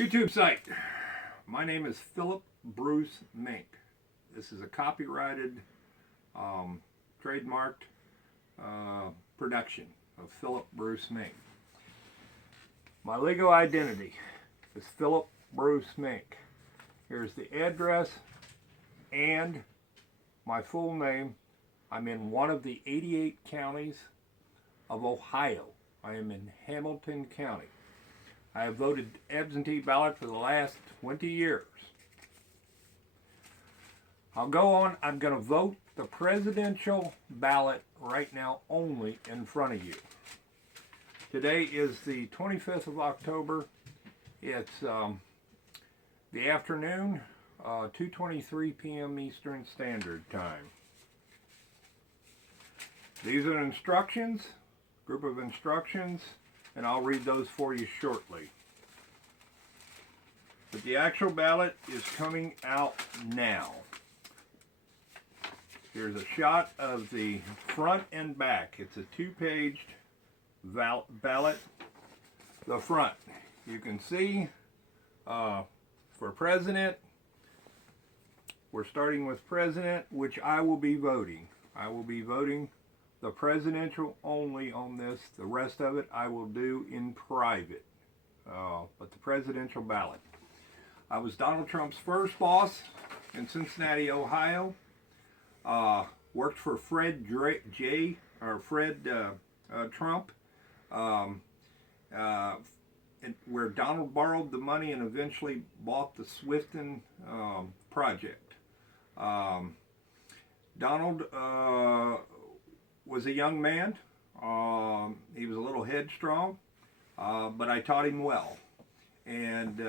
YouTube site. My name is Philip Bruce Mink. This is a copyrighted, trademarked production of Philip Bruce Mink. My legal identity is Philip Bruce Mink. Here's the address and my full name. I'm in one of the 88 counties of Ohio. I am in Hamilton County. I have voted absentee ballot for the last 20 years. I'll go on. I'm going to vote the presidential ballot right now only in front of you. Today is the 25th of October. It's the afternoon, 2:23 p.m. Eastern Standard Time. These are instructions, group of instructions, and I'll read those for you shortly. But the actual ballot is coming out now. Here's a shot of the front and back. It's a two-paged ballot. The front, you can see for president, we're starting with president, which I will be voting. I will be voting the presidential only on this. The rest of it I will do in private. But the presidential ballot. I was Donald Trump's first boss in Cincinnati, Ohio. Worked for Fred Trump, where Donald borrowed the money and eventually bought the Swifton project. Donald was a young man. He was a little headstrong, but I taught him well. And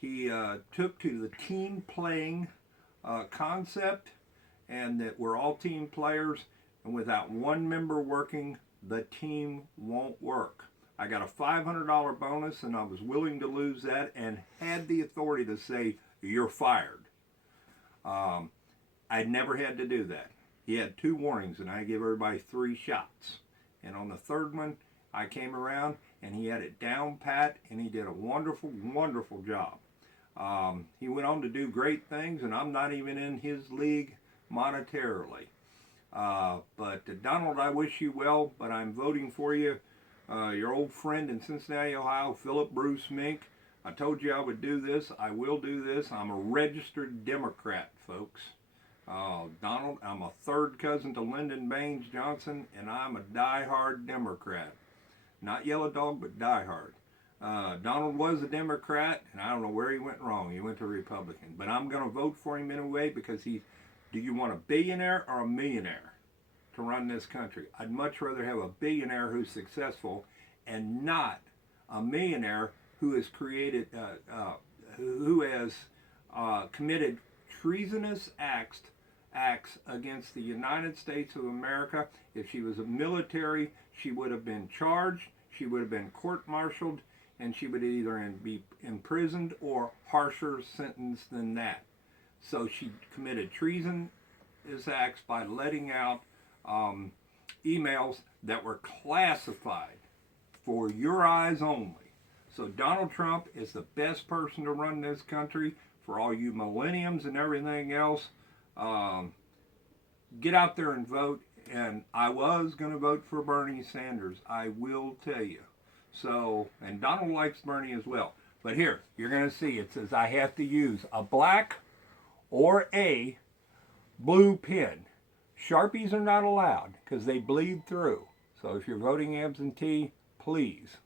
he took to the team playing concept, and that we're all team players, and without one member working, the team won't work. I got a $500 bonus, and I was willing to lose that and had the authority to say, you're fired. I'd never had to do that. He had 2 warnings, and I gave everybody 3 shots. And on the 3rd one, I came around, and he had it down pat, and he did a wonderful, wonderful job. He went on to do great things, and I'm not even in his league monetarily. But Donald, I wish you well, but I'm voting for you. Your old friend in Cincinnati, Ohio, Philip Bruce Mink. I told you I would do this. I will do this. I'm a registered Democrat, folks. Donald, I'm a 3rd cousin to Lyndon Baines Johnson, and I'm a die-hard Democrat. Not yellow dog, but die-hard. Donald was a Democrat, and I don't know where he went wrong. He went to Republican. But I'm going to vote for him anyway because do you want a billionaire or a millionaire to run this country? I'd much rather have a billionaire who's successful and not a millionaire who has committed treasonous acts against the United States of America. If she was a military, she would have been charged, she would have been court-martialed, and she would either be imprisoned or harsher sentence than that. So she committed treasonous acts by letting out emails that were classified for your eyes only. So Donald Trump is the best person to run this country. For all you millenniums and everything else, get out there and vote. And I was going to vote for Bernie Sanders, I will tell you. So, and Donald likes Bernie as well. But here, you're going to see, it says I have to use a black or a blue pen. Sharpies are not allowed because they bleed through. So if you're voting absentee, please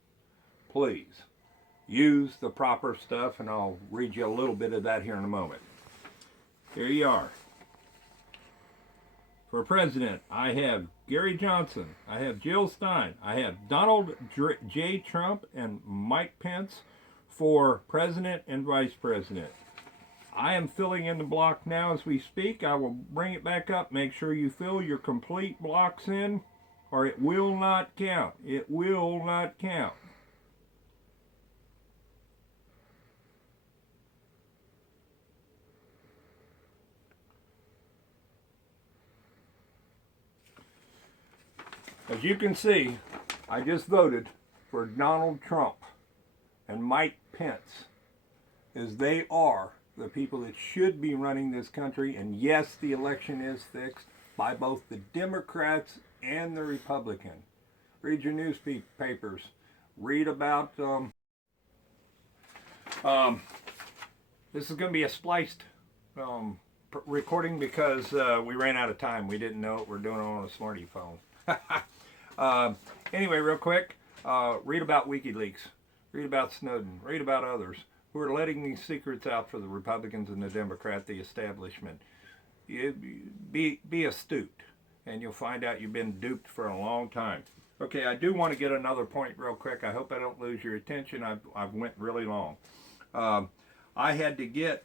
use the proper stuff, and I'll read you a little bit of that here in a moment. Here you are. For president, I have Gary Johnson, I have Jill Stein, I have Donald J. Trump, and Mike Pence for president and vice president. I am filling in the block now as we speak. I will bring it back up. Make sure you fill your complete blocks in, or it will not count. It will not count. As you can see, I just voted for Donald Trump and Mike Pence is they are the people that should be running this country. And yes, the election is fixed by both the Democrats and the Republican. Read your newspapers. Read about. This is going to be a spliced recording because we ran out of time. We didn't know it. We're doing it on a smarty phone. Anyway, real quick, read about WikiLeaks. Read about Snowden. Read about others who are letting these secrets out for the Republicans and the Democrat, the establishment. Be astute, and you'll find out you've been duped for a long time. Okay, I do want to get another point real quick. I hope I don't lose your attention. I've went really long. I had to get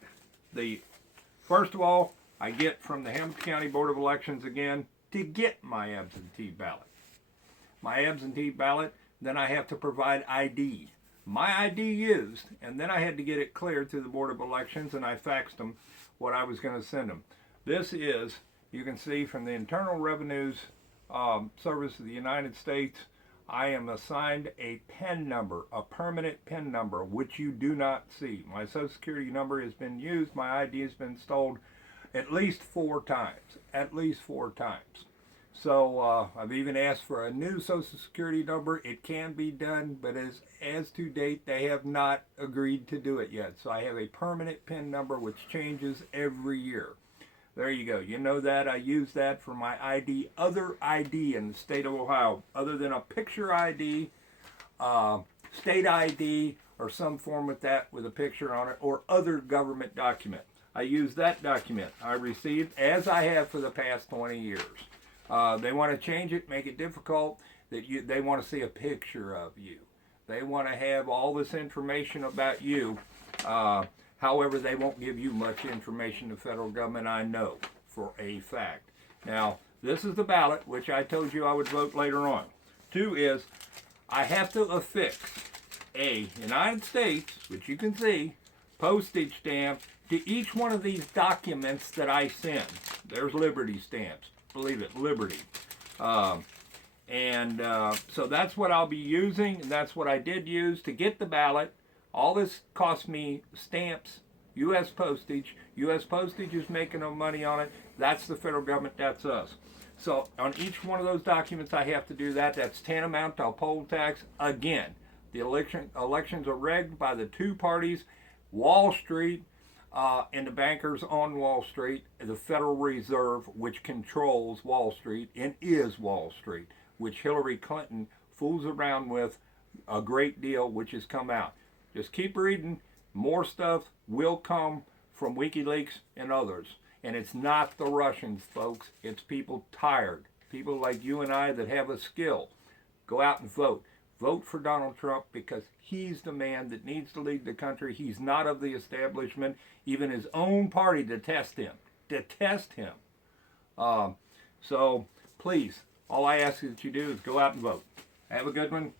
first of all, I get from the Hamilton County Board of Elections again to get my absentee ballot. My absentee ballot, then I have to provide ID. My ID used, and then I had to get it cleared through the Board of Elections, and I faxed them what I was going to send them. This is, you can see from the Internal Revenues Service of the United States, I am assigned a PIN number, a permanent PIN number, which you do not see. My Social Security number has been used, my ID has been stolen at least 4 times. At least 4 times. So I've even asked for a new Social Security number. It can be done, but as to date, they have not agreed to do it yet. So I have a permanent PIN number which changes every year. There you go. You know that. I use that for my ID, other ID in the state of Ohio, other than a picture ID, state ID, or some form with that with a picture on it, or other government document. I use that document I received, as I have for the past 20 years. They want to change it, make it difficult. They want to see a picture of you. They want to have all this information about you. However, they won't give you much information, the federal government, I know for a fact. Now, this is the ballot, which I told you I would vote later on. 2 is, I have to affix a United States, which you can see, postage stamp to each one of these documents that I send. There's Liberty stamps. Believe it, Liberty. So that's what I'll be using, and that's what I did use to get the ballot. All this cost me stamps, U.S. postage. U.S. postage is making no money on it. That's the federal government, that's us. So on each one of those documents, I have to do that. That's tantamount to a poll tax. Again, the elections are rigged by the 2 parties, Wall Street, and the bankers on Wall Street, the Federal Reserve, which controls Wall Street and is Wall Street, which Hillary Clinton fools around with a great deal, which has come out. Just keep reading. More stuff will come from WikiLeaks and others. And it's not the Russians, folks. It's people tired. People like you and I that have a skill. Go out and vote. Vote for Donald Trump because he's the man that needs to lead the country. He's not of the establishment. Even his own party detest him. Detest him. So please, all I ask that you do is go out and vote. Have a good one.